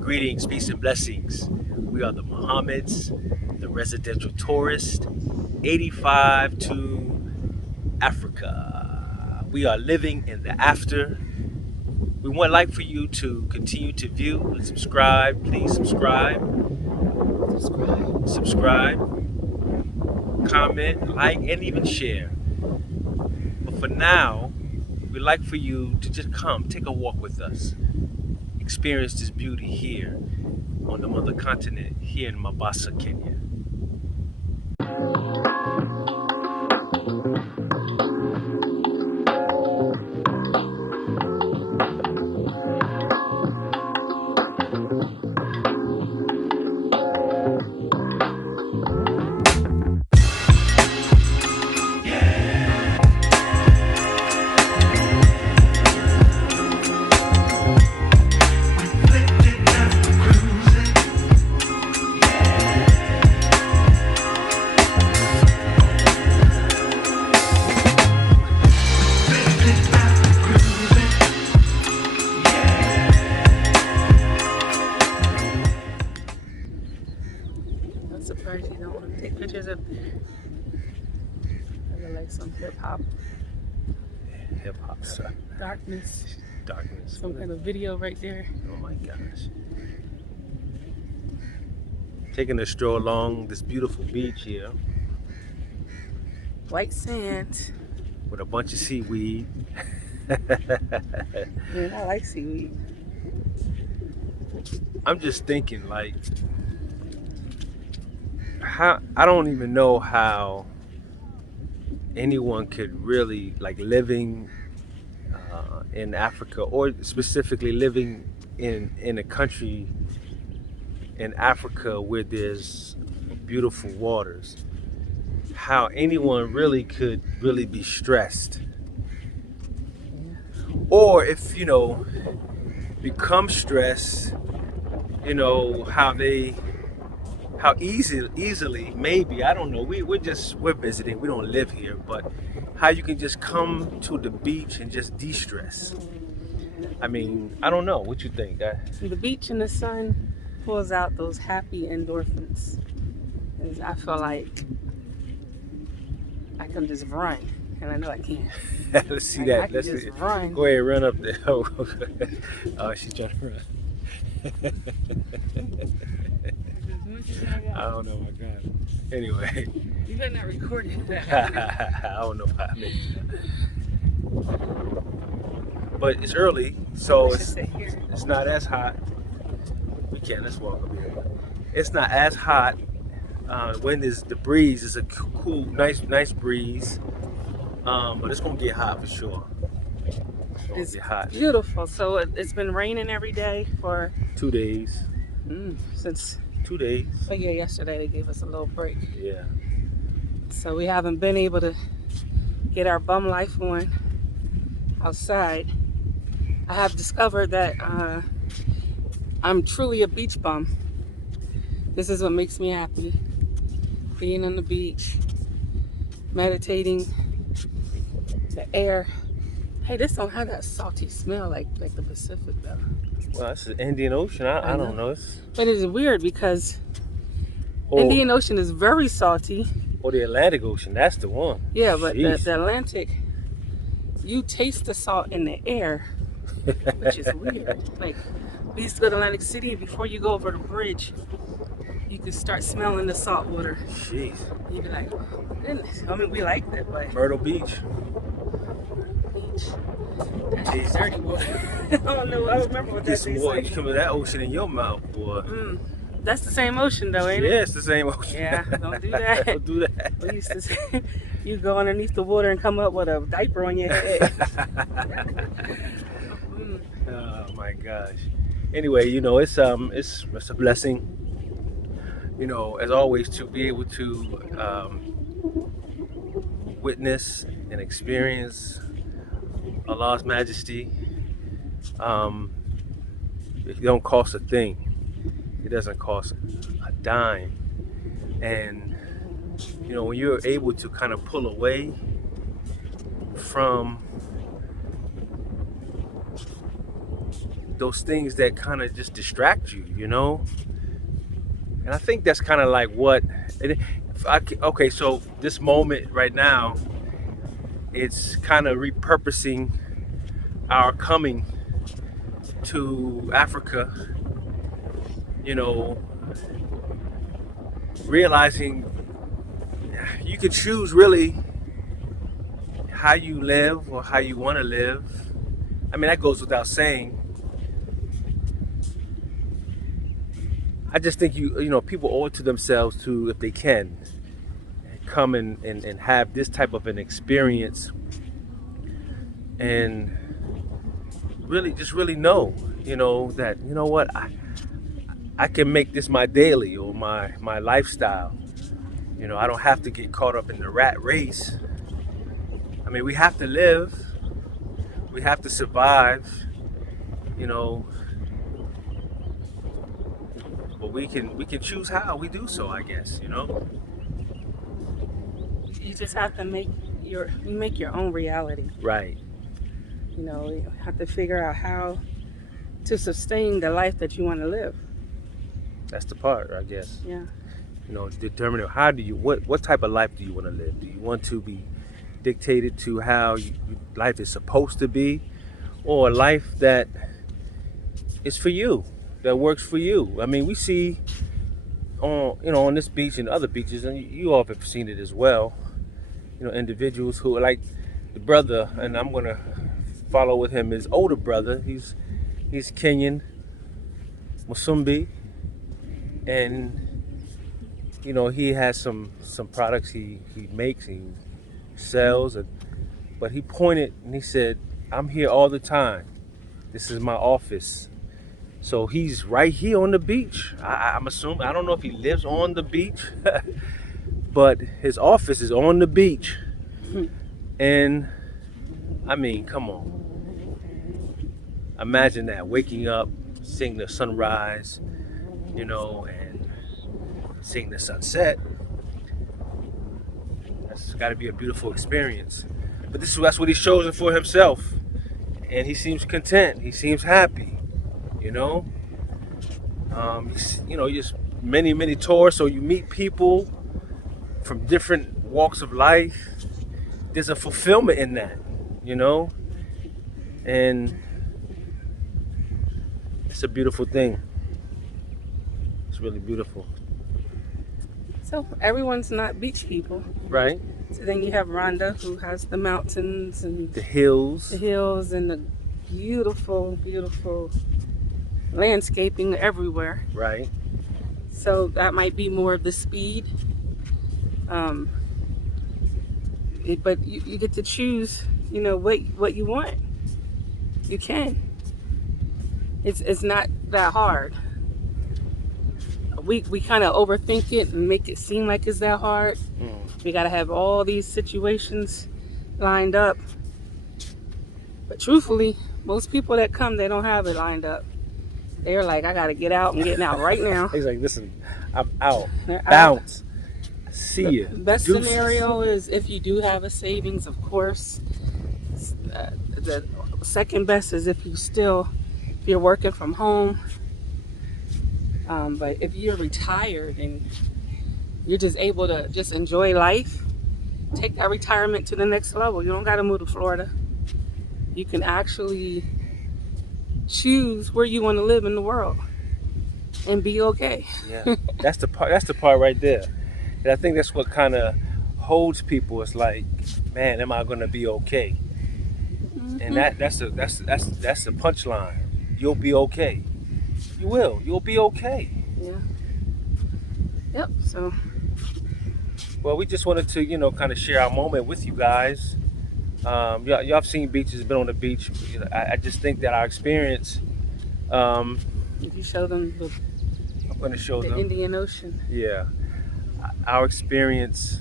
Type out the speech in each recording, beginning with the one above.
Greetings, peace, and blessings. We are the Mohammeds, the residential tourist, 85 to Africa. We are living in the after. We would like for you to continue to view and subscribe. Please subscribe, comment, like, and even share. But for now, we'd like for you to just come, take a walk with us. Experience this beauty here on the mother continent, here in Mombasa, Kenya. I'm surprised you don't want to take pictures of like some hip-hop. Hip-hop stuff. Darkness. Darkness. Some kind of video right there. Oh my gosh. Taking a stroll along this beautiful beach here. White sand. With a bunch of seaweed. Man, I like seaweed. I'm just thinking, like, I don't even know how anyone could really, like, living in Africa, or specifically living in a country in Africa where there's beautiful waters, how anyone really could really be stressed, or if, you know, become stressed, you know, how easily, maybe, I don't know, we're visiting, we don't live here, but how you can just come to the beach and just de-stress. I mean, I don't know, what you think? The beach and the sun pulls out those happy endorphins. I feel like I can just run, and I know I can. Let's see that. Let's see. Run. Go ahead, run up there. Oh, she's trying to run. I don't know, my God. Anyway. You better not record it. I don't know how I made it. But it's early, so it's not as hot. Let's walk up here. It's not as hot. When there's the breeze, it's a cool, nice breeze. But it's gonna get hot for sure. It's hot. Beautiful. So it's been raining every day for 2 days. Since 2 days. But yeah, yesterday they gave us a little break. Yeah. So we haven't been able to get our bum life on outside. I have discovered that I'm truly a beach bum. This is what makes me happy. Being on the beach, meditating, the air. Hey, this don't have that salty smell like the Pacific though. Well, it's the Indian Ocean. I don't know. But it's weird because Indian Ocean is very salty. Or the Atlantic Ocean, that's the one. Yeah, but the Atlantic, you taste the salt in the air, which is weird. Like, we used to go to Atlantic City, and before you go over the bridge, you can start smelling the salt water. Jeez. You'd be like, oh, goodness. I mean, we liked it, but... Myrtle Beach. That's dirty water. I don't know. I don't remember what that tastes like. You come with that ocean in your mouth, boy. That's the same ocean, though, ain't it? Yeah, it's the same ocean. Yeah, don't do that. Don't do that. We used to say, you go underneath the water and come up with a diaper on your head. Oh my gosh. Anyway, you know, it's a blessing, you know, as always, to be able to witness and experience Allah's Majesty. It don't cost a thing. It doesn't cost a dime. And you know, when you're able to kind of pull away from those things that kind of just distract you, you know. And I think that's kind of like what. Okay, so this moment right now, it's kind of repurposing our coming to Africa. You know, realizing you can choose really how you live or how you want to live. I mean, that goes without saying. I just think people owe it to themselves to, if they can, come and have this type of an experience and really know, that, what, I can make this my daily or my lifestyle. I don't have to get caught up in the rat race. I mean, we have to live, we have to survive, you know, but we can choose how we do so, I guess. You just have to make you make your own reality. Right. You have to figure out how to sustain the life that you want to live. That's the part, I guess. Yeah. Determine what type of life do you want to live? Do you want to be dictated to how life is supposed to be, or a life that is for you, that works for you? I mean, we see on this beach and other beaches, and you all have seen it as well. Individuals who are like the brother, and I'm gonna follow with him. His older brother, he's Kenyan, Musumbi, and he has some products he makes, he sells, but he pointed and he said, "I'm here all the time. This is my office." So he's right here on the beach. I'm assuming, I don't know if he lives on the beach, but his office is on the beach. And I mean, come on. Imagine that, waking up, seeing the sunrise, and seeing the sunset. That's got to be a beautiful experience. But that's what he's chosen for himself. And he seems content. He seems happy. Just many tours, so you meet people from different walks of life. There's a fulfillment in that, and it's a beautiful thing. It's really beautiful. So everyone's not beach people, right? So then you have Rhonda, who has the mountains and the hills and the beautiful landscaping everywhere. Right. So that might be more of the speed. But you get to choose, what you want. You can. It's not that hard. We kind of overthink it and make it seem like it's that hard. We got to have all these situations lined up. But truthfully, most people that come, they don't have it lined up. They're like, I got to get out. I'm getting out right now. He's like, listen, I'm out. They're Bounce. Out. See you. The best Deuces. Scenario is if you do have a savings, of course. The second best is if you're working from home. But if you're retired and you're just able to just enjoy life, take that retirement to the next level. You don't got to move to Florida. You can actually choose where you want to live in the world and be okay. Yeah, that's the part right there. And I think that's what kind of holds people. It's like, man, am I gonna be okay? Mm-hmm. And that's the punchline. You'll be okay. You will. You'll be okay. Yeah. Yep. So. Well, we just wanted to, kind of share our moment with you guys. Y'all have seen beaches, been on the beach. I just think that our experience. If you show them I'm going to show them the Indian Ocean. Yeah, our experience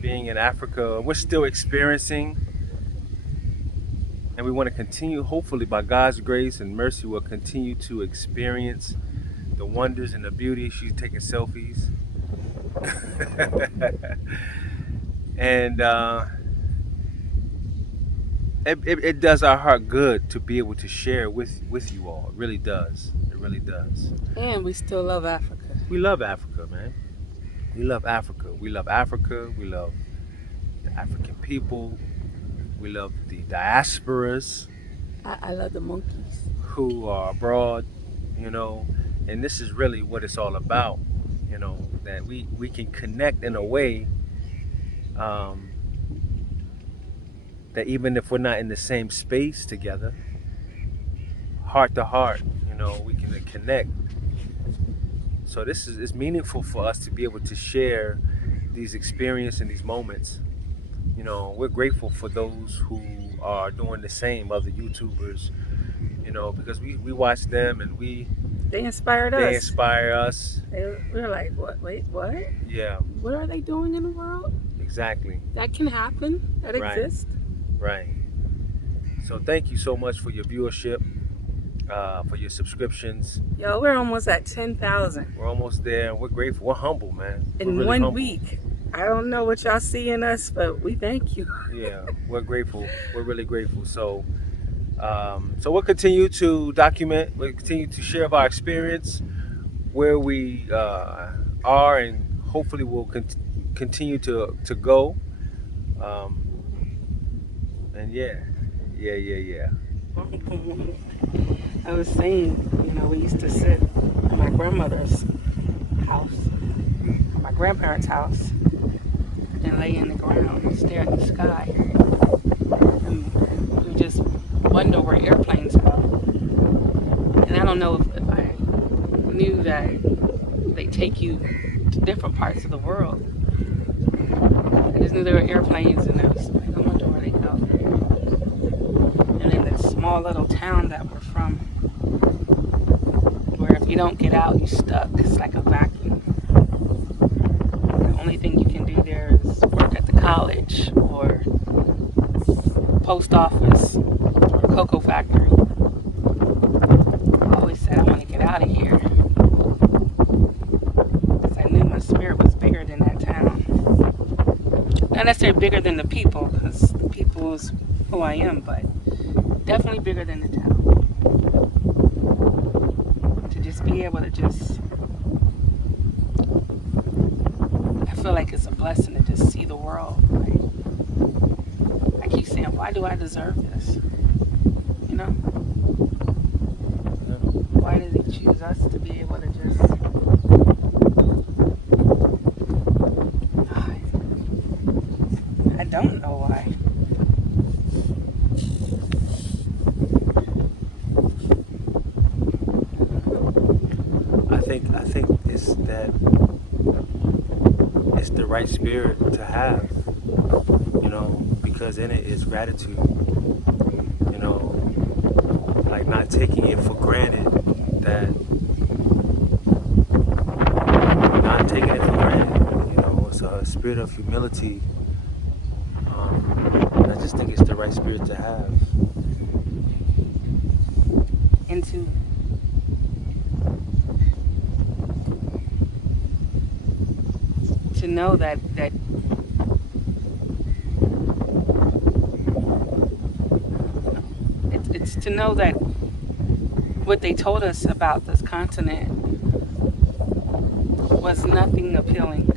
being in Africa, we're still experiencing, and we want to continue. Hopefully, by God's grace and mercy, we'll continue to experience the wonders and the beauty. She's taking selfies. it does our heart good to be able to share with you all. It really does. It really does. And we still love Africa. We love Africa, man. We love Africa. We love Africa. We love the African people. We love the diasporas I love the monkeys. who are abroad, you know, and this is really what it's all about, that we can connect in a way, um, that even if we're not in the same space together, heart to heart, we can connect. So this is it's meaningful for us to be able to share these experiences and these moments. We're grateful for those who are doing the same, other YouTubers, because we watch them and They inspired they us. inspire us. We were like, what? Wait, what? Yeah, What are they doing in the world? exactly. That can happen. That Right. exists. Right. So thank you so much for your viewership, for your subscriptions. Yo, we're almost at 10,000 We're almost there. We're grateful. We're humble, man. We're in really one humble. week. I don't know what y'all see in us, but we thank you. Yeah, we're grateful. We're really grateful. So, so we'll continue to document. We'll continue to share of our experience, where we are, and hopefully we'll continue to go. Um, and yeah. I was saying, we used to sit at my grandmother's house, my grandparents' house, and lay in the ground and stare at the sky. And we just wonder where airplanes go. And I don't know if I knew that they take you to different parts of the world. I just knew there were airplanes, and I was like, I wonder where they go. And in this small little town that we're from, where if you don't get out, you're stuck. It's like a vacuum. The only thing you can do there is work at the college or post office or cocoa factory. I always said I want to get out of here, because I knew my spirit was bigger than that town. Not necessarily bigger than the people, because the people is who I am, but definitely bigger than the town. To just be able to I feel like it's a blessing to just see the world. Like, I keep saying, why do I deserve this? Why did he choose us to be able to just... I don't know why. I think it's that it's the right spirit to have, because in it is gratitude, like not taking it for granted, it's a spirit of humility. And I just think it's the right spirit to have. And to know that it's to know that what they told us about this continent was nothing appealing.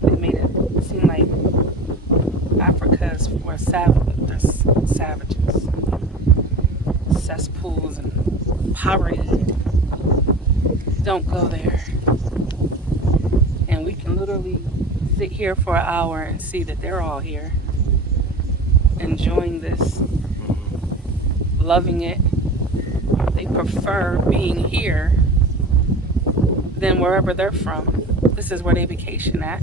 They made it seem like Africa is for savages, cesspools and poverty. Don't go there. And we can literally sit here for an hour and see that they're all here, enjoying this, loving it. They prefer being here than wherever they're from. This is where they vacation at.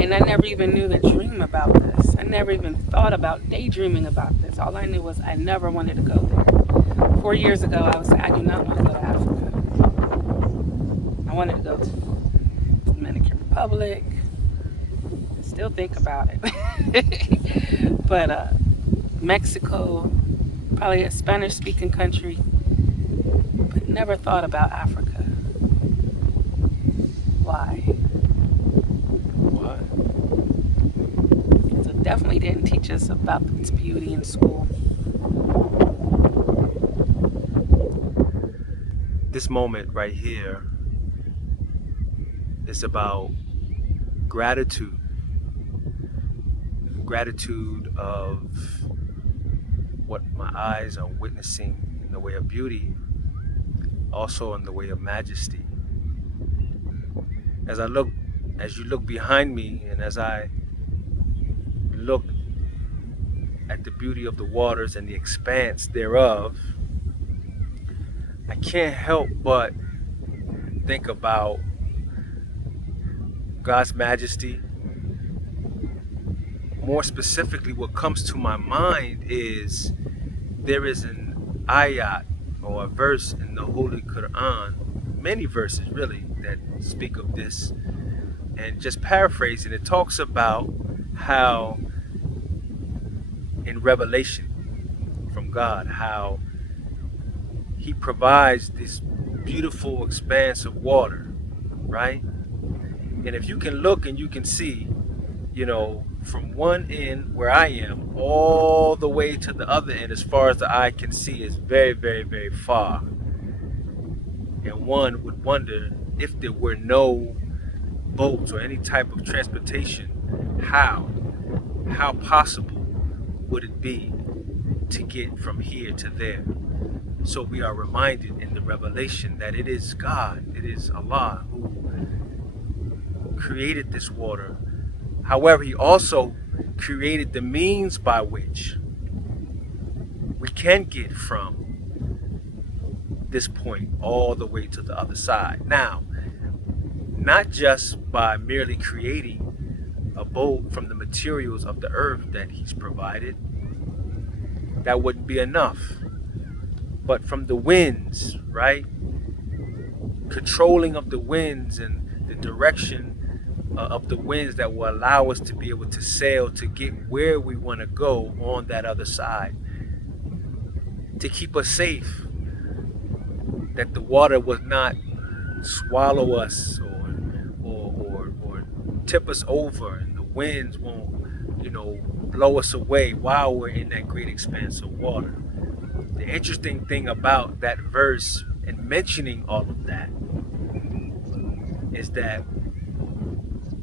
And I never even knew the dream about this. I never even thought about daydreaming about this. All I knew was I never wanted to go there. 4 years ago, I was like, I do not want to go to Africa. I wanted to go to the Dominican Republic. I still think about it. But Mexico, probably a Spanish-speaking country, but never thought about Africa. Why? definitely didn't teach us about its beauty in school. This moment right here is about gratitude. Gratitude of what my eyes are witnessing in the way of beauty, also in the way of majesty. As I look, as you look behind me, and as I look at the beauty of the waters and the expanse thereof, I can't help but think about God's majesty. More specifically, what comes to my mind is there is an ayat or a verse in the Holy Quran, many verses really, that speak of this. And just paraphrasing, it talks about how in revelation from God, how He provides this beautiful expanse of water, right? And if you can look and you can see, from one end where I am all the way to the other end, as far as the eye can see, is very, very, very far. And one would wonder, if there were no boats or any type of transportation, how possible would it be to get from here to there? So we are reminded in the revelation that it is God, it is Allah who created this water. However, He also created the means by which we can get from this point all the way to the other side. Now, not just by merely creating a boat from the materials of the earth that He's provided, that wouldn't be enough, but from the winds, right? Controlling of the winds and the direction of the winds that will allow us to be able to sail to get where we want to go on that other side, to keep us safe, that the water will not swallow us or tip us over, and the winds won't blow us away while we're in that great expanse of water. The interesting thing about that verse and mentioning all of that is that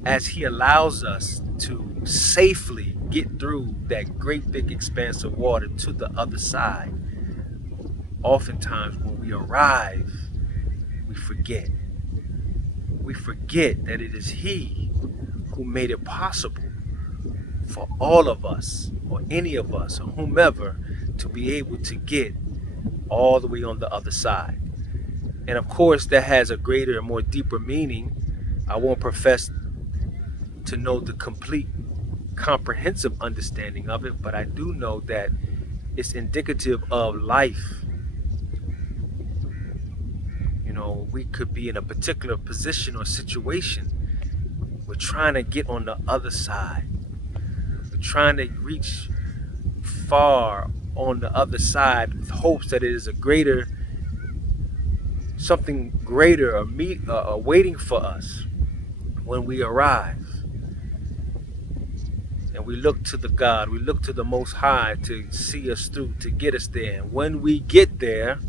as He allows us to safely get through that great big expanse of water to the other side, oftentimes when we arrive, we forget. We forget that it is He who made it possible for all of us, or any of us, or whomever, to be able to get all the way on the other side. And of course, that has a greater and more deeper meaning. I won't profess to know the complete comprehensive understanding of it, but I do know that it's indicative of life. We could be in a particular position or situation. We're trying to get on the other side. We're trying to reach far on the other side with hopes that it is something greater or waiting for us when we arrive. And we look to the God, we look to the Most High to see us through, to get us there. And when we get there,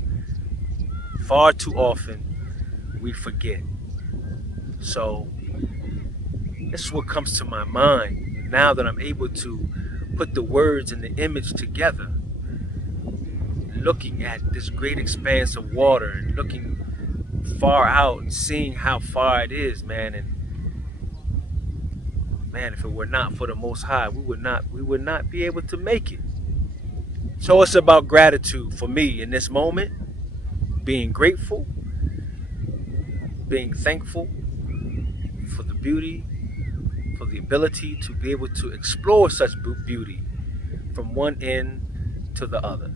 far too often, we forget. So this is what comes to my mind now that I'm able to put the words and the image together, looking at this great expanse of water and looking far out and seeing how far it is, man. And man, if it were not for the Most High, we would not be able to make it. So it's about gratitude for me in this moment, being grateful, being thankful for the beauty, for the ability to be able to explore such beauty from one end to the other.